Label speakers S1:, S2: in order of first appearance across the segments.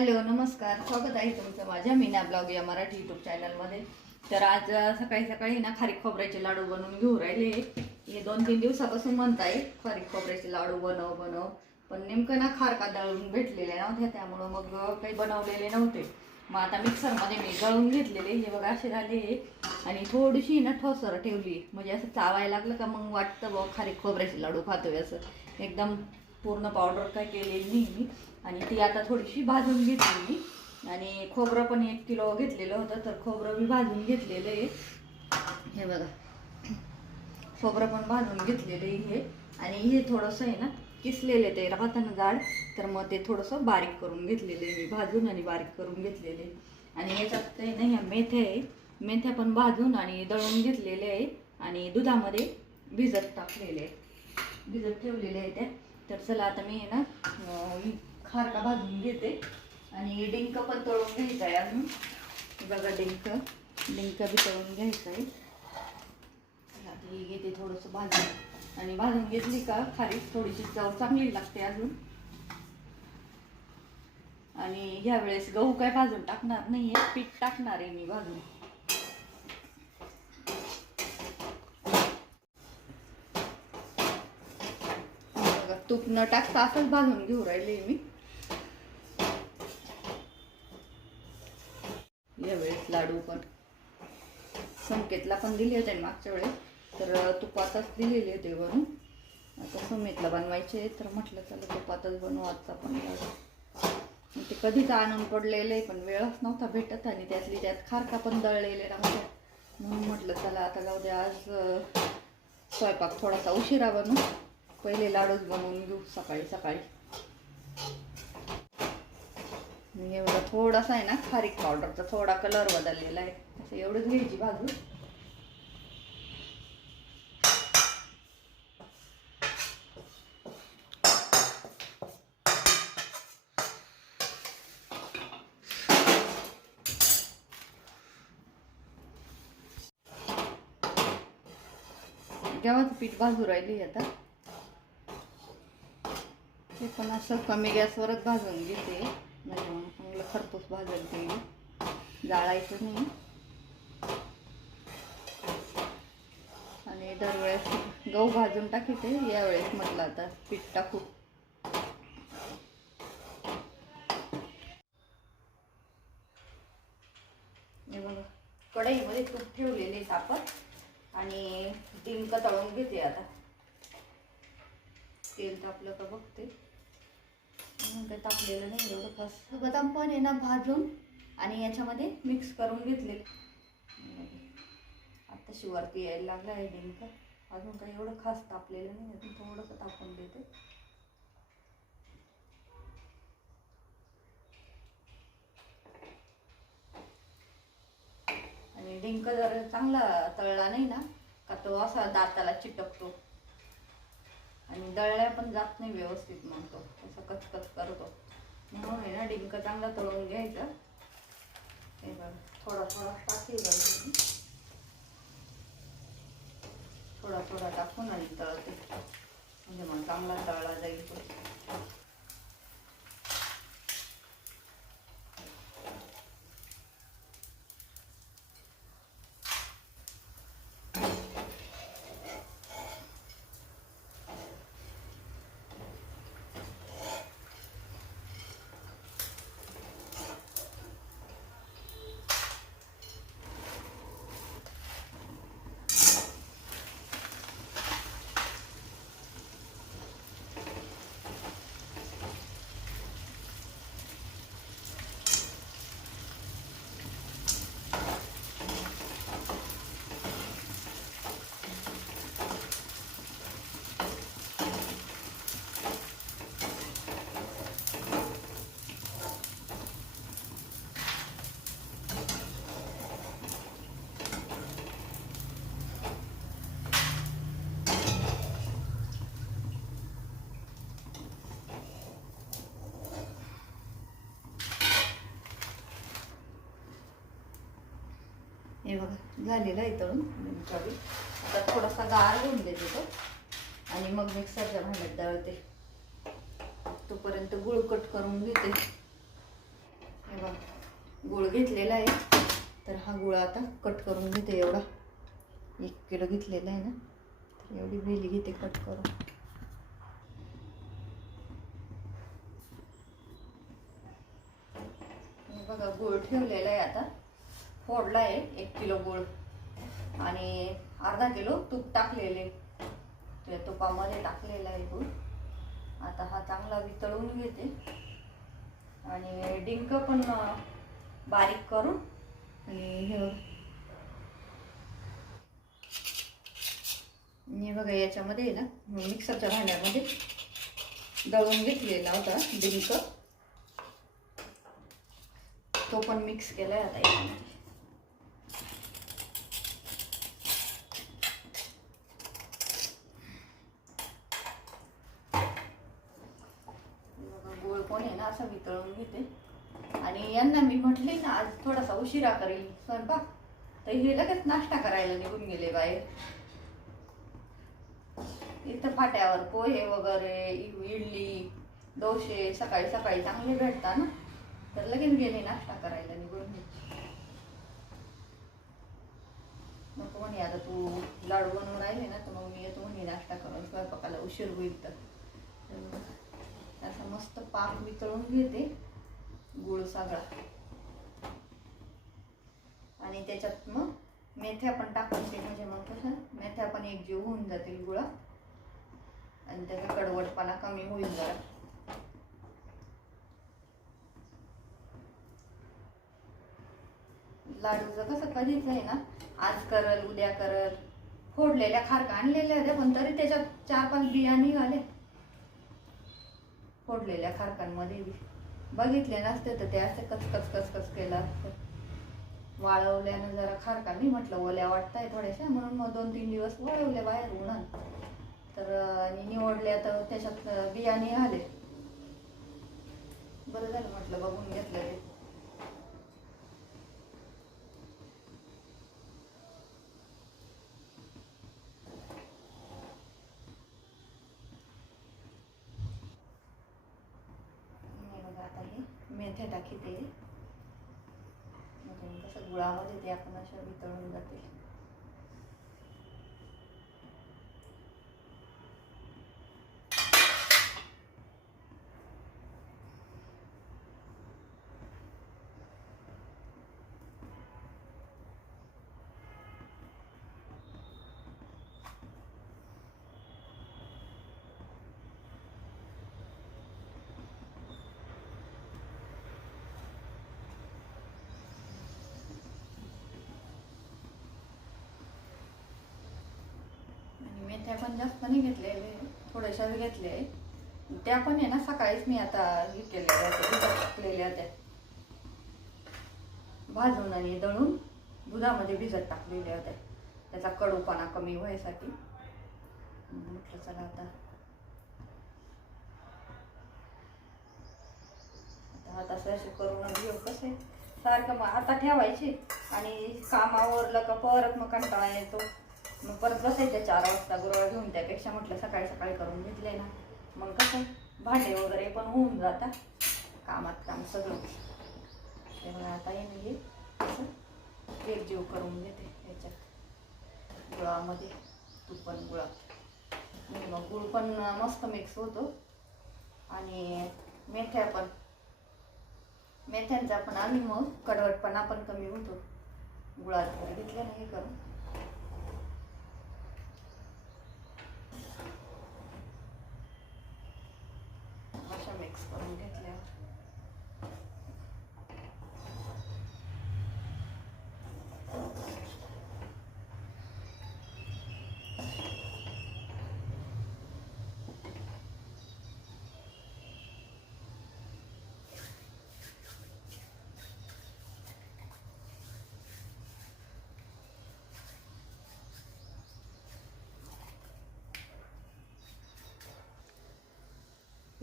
S1: Hello नमस्कार. स्वागत आहे तुमचं माझ्या मीना ब्लॉग या मराठी यूट्यूब चॅनलमध्ये तर आज सकाळी सकाळी ना खारीक खोबऱ्याचे लाडू बनवून घेऊ राहिले. हे दोन तीन दिवसापासून म्हणताय खारीक खोबऱ्याचे लाडू बनव बनव. पण नेमकं ना खारका दळून भेटलेले नव्हत्या त्यामुळं मग काही बनवलेले नव्हते. मग आता मिक्सरमध्ये मी दळून घेतलेले हे बघा असे झाले. आणि थोडीशी ना ठोसर ठेवली. म्हणजे असं चावायला लागलं का मग वाटतं बघ खारीक खोबऱ्याचे लाडू खातोय असं. एकदम पूर्ण पावडर काय केलेली नाही. मी आणि ती आता थोडीशी भाजून घेतली मी आणि खोबरं पण एक किलो घेतलेलं होतं तर खोबरं मी भाजून घेतलेलं आहे. हे बघा. खोबरं पण भाजून घेतलेलं आहे हे. आणि हे थोडंसं आहे ना किसलेलं ते राहताना जाड तर मग ते थोडंसं बारीक करून घेतलेलं आहे मी. भाजून आणि बारीक करून घेतलेले आहे. आणि याच्यात ते ना ह्या मेथ्या आहे. मेथ्या पण भाजून आणि दळून घेतलेले आहे. आणि दुधामध्ये भिजत टाकलेले आहे भिजत ठेवलेले आहे त्या. तर चला आता मी आहे ना खारका भाजून घेते. आणि डिंक पण तळून घ्यायचं आहे अजून. बघा डिंक. डिंक बी तळून घ्यायचं आहे. चला आता ही घेते थोडंसं भाजून. आणि भाजून घेतली का खारीक थोडीशी चव चांगली लागते अजून. आणि ह्या वेळेस गहू काय भाजून टाकणार नाही आहे पीठ टाकणार आहे मी भाजून बघा, तूप न टाकता असंच भाजून घेऊ राहिले मी. यावेळेस लाडू पण. संकेतला पण दिले होते मागच्या वेळेस. तर तुपातच दिलेले होते बनवून आता समेतला बनवायचे तर म्हटलं चला तुपातच बनवू आजचा पण लाडू. ते कधीच आणून पडलेले पण वेळच नव्हता भेटत आणि त्यातली त्यात खारका पण दळलेले राहतात. म्हणून म्हटलं चला आता जाऊ द्या आज स्वयंपाक थोडासा उशिरा बनू पहिले लाडूच बनवून घेऊ सकाळी सकाळी. एवढा थोडासा आहे ना खारीक पावडरचा थोडा कलर बदललेला आहे. असं एवढंच घ्यायची भाजून. गव्हाचं पीठ भाजू राहिली आता? ते पण असं कमी गॅसवरच भाजून घेते. म्हणजे मग चांगलं खरपूस भाजून ते जाळायचं नाही. आणि दरवेळेस गहू भाजून टाकते यावेळेस म्हटलं आता पीठ टाकू. बघा कढईमध्ये तूप ठेवलेले तापत आणि डिंक तळून घेते आता. तेल तापलं का बघते. म्हणून काही तापलेलं नाही एवढं खास बदाम पण आहे ना भाजून आणि याच्यामध्ये मिक्स करून घेतले. आता शिवरती यायला लागला आहे डिंक अजून काही एवढं खास तापलेलं नाही अजून थोडंसं तापून देते. आणि डिंक जर चांगला तळला नाही ना का तो असा दाताला चिटकतो. आणि दळल्या पण जात नाही व्यवस्थित मग तो असं कचकच करतो. म्हणून आहे ना डिंक चांगला तळून घ्यायचं. हे बघ थोडा थोडा टाकी बघ थोडा थोडा टाकून आणि तळते. म्हणजे मग चांगला तळला जाईल तो हे बघा झालेला आहे तळून डिंक आता थोडासा गार होऊन देते तो आणि मग मिक्सरच्या भांड्यात दळते. तोपर्यंत गुळ कट करून घेते. हे बघ गुळ घेतलेला आहे. तर हा गुळ आता कट करून घेते एवढा. एक किलो घेतलेला आहे ना. तर एवढी वेली घेते कट करून. बघा गुळ ठेवलेला आहे आता. फोडला आहे एक किलो गुळ. आणि अर्धा किलो तूप टाकलेले. त्या तुपामध्ये टाकलेला आहे गुळ. आता हा चांगला वितळून घेते. आणि डिंक पण बारीक करून आणि हे बघा. याच्यामध्ये ना मिक्सरच्या भांड्यामध्ये दळून घेतलेला होता डिंक. तो पण मिक्स केला आहे आता याच्यामध्ये. बघा, पण आहे ना असं वितळून घेते. आणि यांना मी म्हटले ना आज थोडासा उशिरा करेल स्वयंपाक. तर हे लगेच नाश्ता करायला निघून गेले बाहेर. इथं फाट्यावर पोहे वगैरे इडली डोसे सकाळी सकाळी चांगले भेटतात ना. तर लगेच गेले नाश्ता करायला निघून. मग म्हणे आता तू लाडू बनवून राहिले ना तर मग मी येतो म्हणे नाश्ता करून स्वयंपाकाला उशीर होईल तर. असं मस्त पाक वितळून घेते गुळ सगळा. आणि त्याच्यात मग मेथ्या पण टाकून ते म्हणजे मग कसं मेथ्या पण एक जीव होऊन जातील गुळात आणि त्याचा कडवटपणा कमी होईल जरा. लाडूचं कसं कधीच आहे ना आज करल उद्या करल फोडलेल्या खारका आणलेल्या होत्या पण तरी त्याच्यात चार पाच बिया निघाल्या फोडलेल्या खारकांमध्ये बी. बघितले नसते तर ते असे कचकच कचकच केलं असतं. वाळवल्यानं जरा खारका मी म्हटलं ओल्या वाटताय थोड्याशा म्हणून मग दोन तीन दिवस वाळवल्या बाहेर उन्हान तर आणि निवडल्या तर त्याच्यात बियाणे बिया निघाले बरं झालं म्हटलं बघून घेतलं ते हे बघा आता हे मेथ्या म्हणजे कसं गुळामध्ये ते आपण अशा वितळून जाते. आणि पण जास्त नाही घेतलेले थोड्याशाच घेतले. त्या पण आहे ना सकाळीच मी आता हे केलेल्या टाकलेल्या होत्या भाजून आणि दळून दुधामध्ये भिजत टाकलेल्या होत्या. त्याचा कडूपणा कमी व्हायसाठी. म्हटलं चला आता. आता हात असे करून घेऊ कसे? सारखं मग आता ठेवायचे आणि कामावरलं का परत मग कंटाळा येतो. मग परत बसायच्या चार वाजता गुरुवार घेऊन त्यापेक्षा म्हटलं सकाळी सकाळी करून घेतले ना. मग कसं भांडे वगैरे पण होऊन जातात कामात काम सगळं. त्यामुळे आता हे मी हे असं एक जीव करून घेते याच्यात. गुळामध्ये तूप पण गुळा. आणि मग गुळ पण मस्त मिक्स होतो. आणि मेथ्या पण. मेथ्यांचा पण आणि मग कडवटपणा पण कमी होतो. गुळात घेतल्या नाही करून अशा मिक्स करून घेतल्या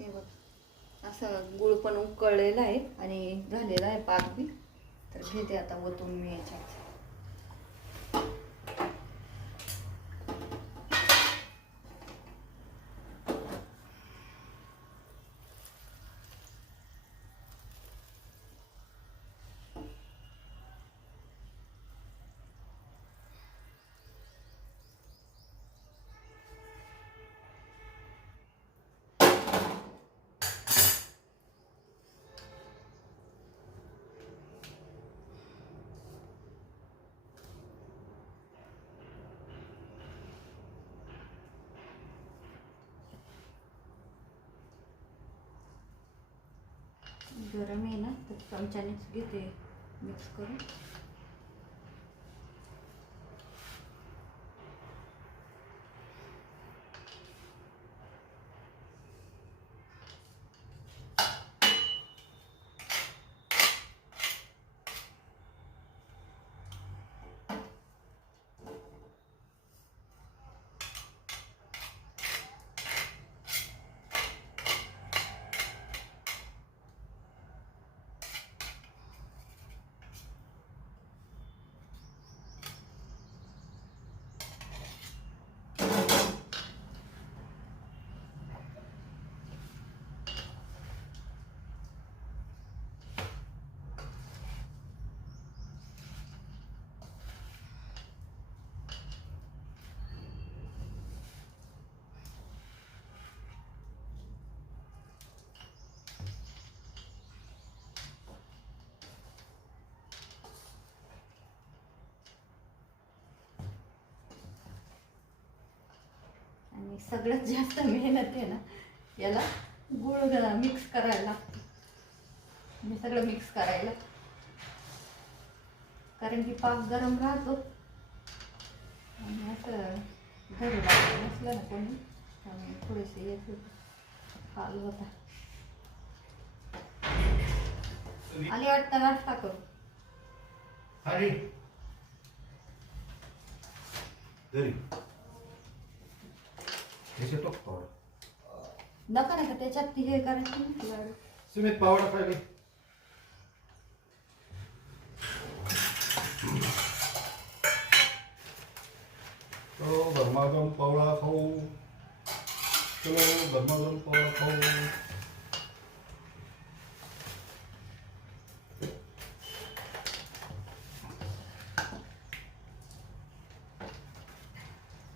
S1: हे बघ असं गुळ पण उकळलेला आहे आणि झालेला आहे पाक बी. तर घेते आता ओतून मी याच्यात. गरम आहे ना तर चमच्यानेच घेते मिक्स करून. आणि सगळ्यात जास्त मेहनत आहे ना याला गुळ मिक्स करायला लागतं. सगळं मिक्स करायला. कारण की पाक गरम राहतो. आणि असं घरी लागलं नसलं ना कोणी त्यामुळे थोडेसे येत होते हाल होता. आली वाटतं नाश्ता करू.
S2: त्याच्यात पावडा
S1: नका नका त्याच्यात ती हे करायची ना लाडू
S2: सुमित पावडा खाली चलो गरमागरम पावडा खाऊ. चलो गरमागरम पावडा खाऊ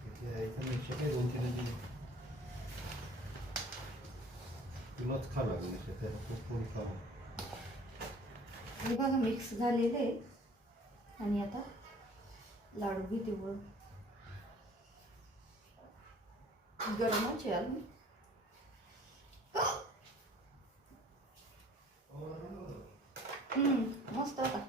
S2: इथे यायचं नाही, शक्य दोन तीन दिवस. तुलाच खा लागेल त्याला खूप थोडी खा
S1: हे बघा मिक्स झालेले. आणि आता लाडू घेते वळून गरमच अजून. हम्म, मस्त होता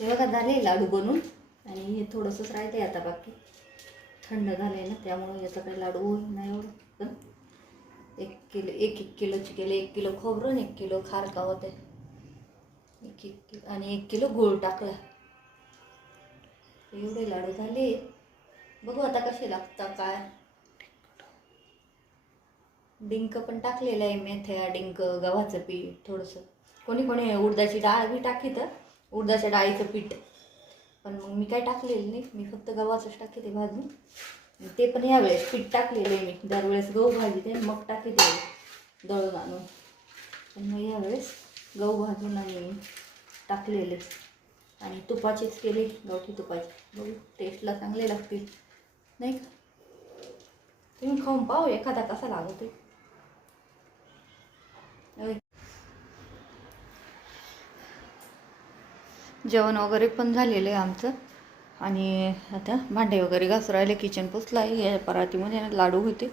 S1: हे बघा झाले लाडू बनवून. आणि हे थोडंसंच राहते आता बाकी. थंड झाले ना त्यामुळे याचा काही लाडू होईल नाही एवढं. पण एक किलो एक एक किलोचे केले एक किलो खोबरं आणि एक किलो खारका होते एक एक किलो आणि एक किलो गूळ टाकला. एवढे लाडू झाले. बघू आता कसे लागतात काय. डिंक पण टाकलेलं आहे मेथ्या डिंक गव्हाचं पीठ थोडंसं. कोणी कोणी उडदाची डाळ बी टाकी तर उडदाच्या डाळीचं पीठ. पण मग मी काय टाकलेलं नाही मी फक्त गव्हाचंच टाकते भाजून. ते पण यावेळेस पीठ टाकलेलं आहे मी. दरवेळेस गहू भाजते मग टाकते दळून आणून. पण मग यावेळेस गहू भाजून आणि टाकलेले. आणि तुपाचेच केले गावठी तुपाचे. बघू टेस्टला चांगले लागतील. नाही का? तुम्ही खाऊन पाहू एखादा कसा लागतो जेवण वगैरे पण झालेलं आहे आमचं. आणि आता भांडे वगैरे घासून किचन पुसलं आहे. या परातीमध्ये ना लाडू होते.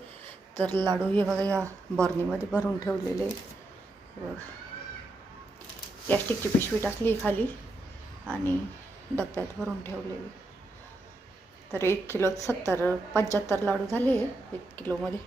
S1: तर लाडू हे बघा या बर्नीमध्ये भरून ठेवलेले प्लॅस्टिकची पिशवी टाकली खाली आणि डब्यात भरून ठेवलेली तर एक किलो सत्तर पंच्याहत्तर लाडू झाले एक किलोमध्ये.